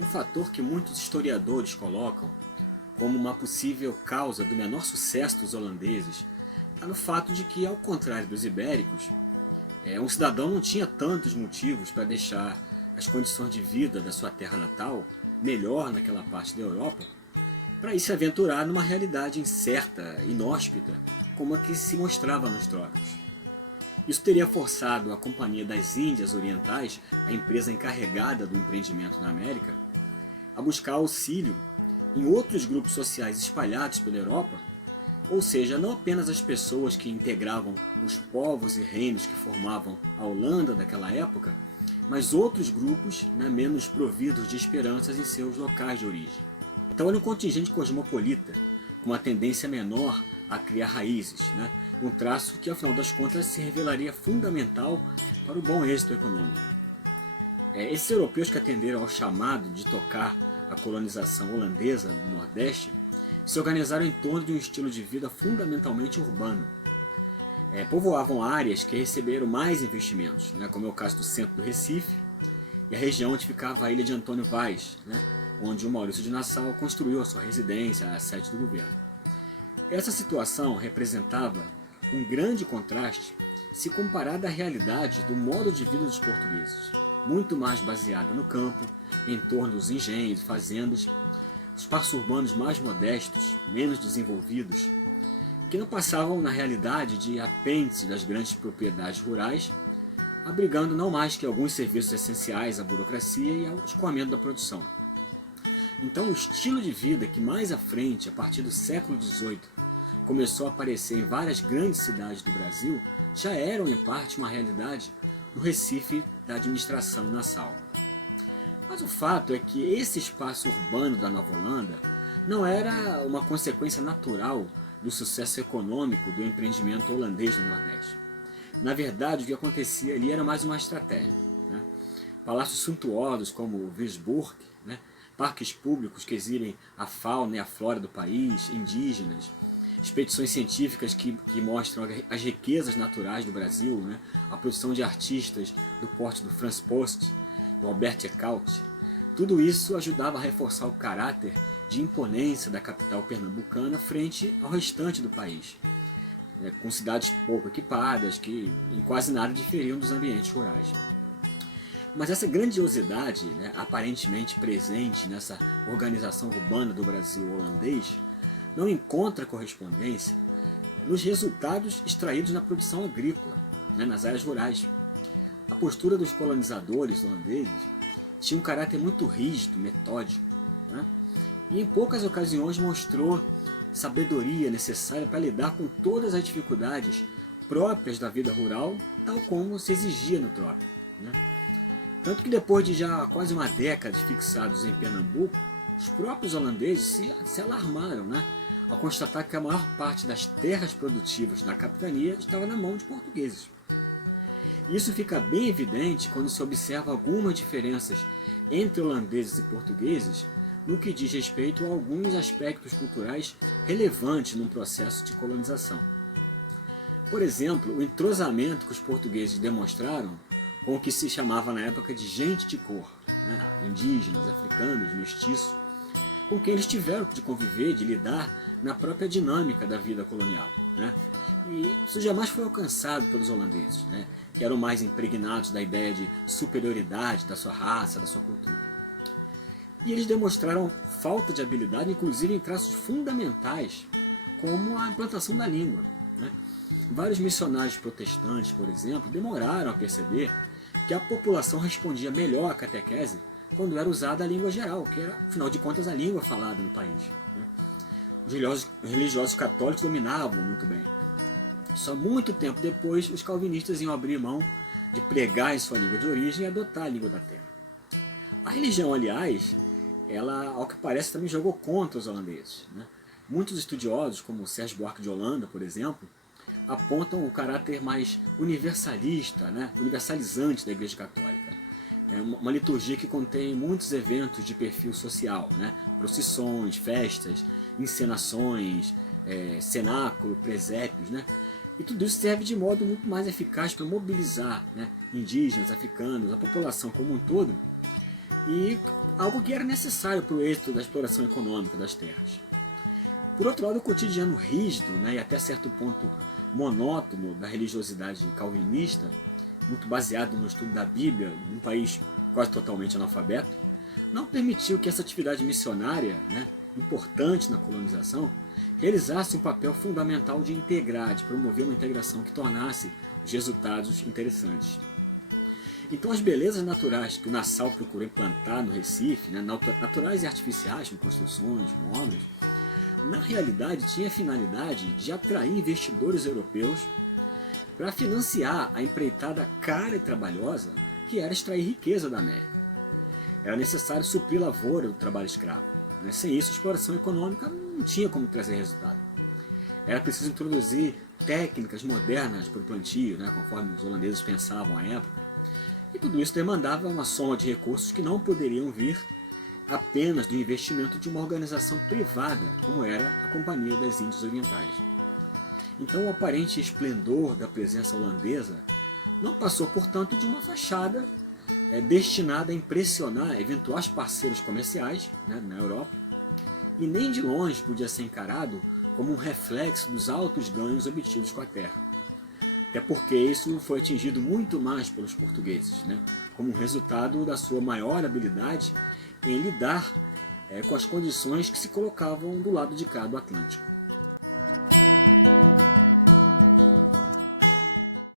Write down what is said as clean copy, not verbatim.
Um fator que muitos historiadores colocam como uma possível causa do menor sucesso dos holandeses está no fato de que, ao contrário dos ibéricos, um cidadão não tinha tantos motivos para deixar as condições de vida da sua terra natal melhor naquela parte da Europa, para ir se aventurar numa realidade incerta, inóspita, como a que se mostrava nos trópicos. Isso teria forçado a Companhia das Índias Orientais, a empresa encarregada do empreendimento na América, a buscar auxílio em outros grupos sociais espalhados pela Europa, ou seja, não apenas as pessoas que integravam os povos e reinos que formavam a Holanda daquela época, mas outros grupos menos providos de esperanças em seus locais de origem. Então era um contingente cosmopolita, com uma tendência menor a criar raízes, um traço que, afinal das contas, se revelaria fundamental para o bom êxito econômico. Esses europeus que atenderam ao chamado de tocar a colonização holandesa no Nordeste se organizaram em torno de um estilo de vida fundamentalmente urbano. Povoavam áreas que receberam mais investimentos, como é o caso do centro do Recife e a região onde ficava a ilha de Antônio Vaz, onde o Maurício de Nassau construiu a sua residência, a sede do governo. Essa situação representava um grande contraste se comparada à realidade do modo de vida dos portugueses, muito mais baseada no campo, em torno dos engenhos e fazendas, espaços urbanos mais modestos, menos desenvolvidos, que não passavam na realidade de apêndices das grandes propriedades rurais, abrigando não mais que alguns serviços essenciais à burocracia e ao escoamento da produção. Então o estilo de vida que mais à frente, a partir do século XVIII, começou a aparecer em várias grandes cidades do Brasil, já eram em parte uma realidade no Recife da administração Nassau. Mas o fato é que esse espaço urbano da Nova Holanda não era uma consequência natural do sucesso econômico do empreendimento holandês no Nordeste. Na verdade, o que acontecia ali era mais uma estratégia. Palácios suntuosos como o Wilsburg, parques públicos que exibem a fauna e a flora do país, indígenas, expedições científicas que mostram as riquezas naturais do Brasil, a produção de artistas do porte do Franz Post, do Albert Eckalt. Tudo isso ajudava a reforçar o caráter de imponência da capital pernambucana frente ao restante do país, com cidades pouco equipadas que em quase nada diferiam dos ambientes rurais. Mas essa grandiosidade, aparentemente presente nessa organização urbana do Brasil holandês, não encontra correspondência nos resultados extraídos na produção agrícola, nas áreas rurais. A postura dos colonizadores holandeses tinha um caráter muito rígido, metódico, e em poucas ocasiões mostrou sabedoria necessária para lidar com todas as dificuldades próprias da vida rural, tal como se exigia no trópico. Tanto que depois de já quase uma década fixados em Pernambuco, os próprios holandeses se alarmaram, ao constatar que a maior parte das terras produtivas na capitania estava na mão de portugueses. Isso fica bem evidente quando se observa algumas diferenças entre holandeses e portugueses no que diz respeito a alguns aspectos culturais relevantes num processo de colonização. Por exemplo, o entrosamento que os portugueses demonstraram com o que se chamava na época de gente de cor, indígenas, africanos, mestiços, com quem eles tiveram de conviver, de lidar na própria dinâmica da vida colonial. E isso jamais foi alcançado pelos holandeses, que eram mais impregnados da ideia de superioridade da sua raça, da sua cultura. E eles demonstraram falta de habilidade, inclusive em traços fundamentais, como a implantação da língua. Vários missionários protestantes, por exemplo, demoraram a perceber que a população respondia melhor à catequese quando era usada a língua geral, que era, afinal de contas, a língua falada no país. Os religiosos católicos dominavam muito bem. Só muito tempo depois, os calvinistas iam abrir mão de pregar em sua língua de origem e adotar a língua da terra. A religião, aliás, ela, ao que parece, também jogou contra os holandeses. Muitos estudiosos, como Sérgio Buarque de Holanda, por exemplo, apontam o caráter mais universalista, universalizante da Igreja Católica. É uma liturgia que contém muitos eventos de perfil social, procissões, festas, encenações, cenáculo, presépios, E tudo isso serve de modo muito mais eficaz para mobilizar indígenas, africanos, a população como um todo, e algo que era necessário para o êxito da exploração econômica das terras. Por outro lado, o cotidiano rígido, né, e até certo ponto monótono da religiosidade calvinista, muito baseado no estudo da Bíblia, num país quase totalmente analfabeto, não permitiu que essa atividade missionária, né, importante na colonização, realizasse um papel fundamental de integrar, de promover uma integração que tornasse os resultados interessantes. Então as belezas naturais que o Nassau procurou implantar no Recife, né, naturais e artificiais, com construções, com obras, na realidade tinha a finalidade de atrair investidores europeus para financiar a empreitada cara e trabalhosa que era extrair riqueza da América. Era necessário suprir lavoura do trabalho escravo. Né? Sem isso, a exploração econômica não tinha como trazer resultado. Era preciso introduzir técnicas modernas para o plantio, né? Conforme os holandeses pensavam à época. E tudo isso demandava uma soma de recursos que não poderiam vir apenas do investimento de uma organização privada, como era a Companhia das Índias Orientais. Então o aparente esplendor da presença holandesa não passou, portanto, de uma fachada destinada a impressionar eventuais parceiros comerciais, né, na Europa, e nem de longe podia ser encarado como um reflexo dos altos ganhos obtidos com a terra. Até porque isso foi atingido muito mais pelos portugueses, né, como resultado da sua maior habilidade em lidar com as condições que se colocavam do lado de cá do Atlântico.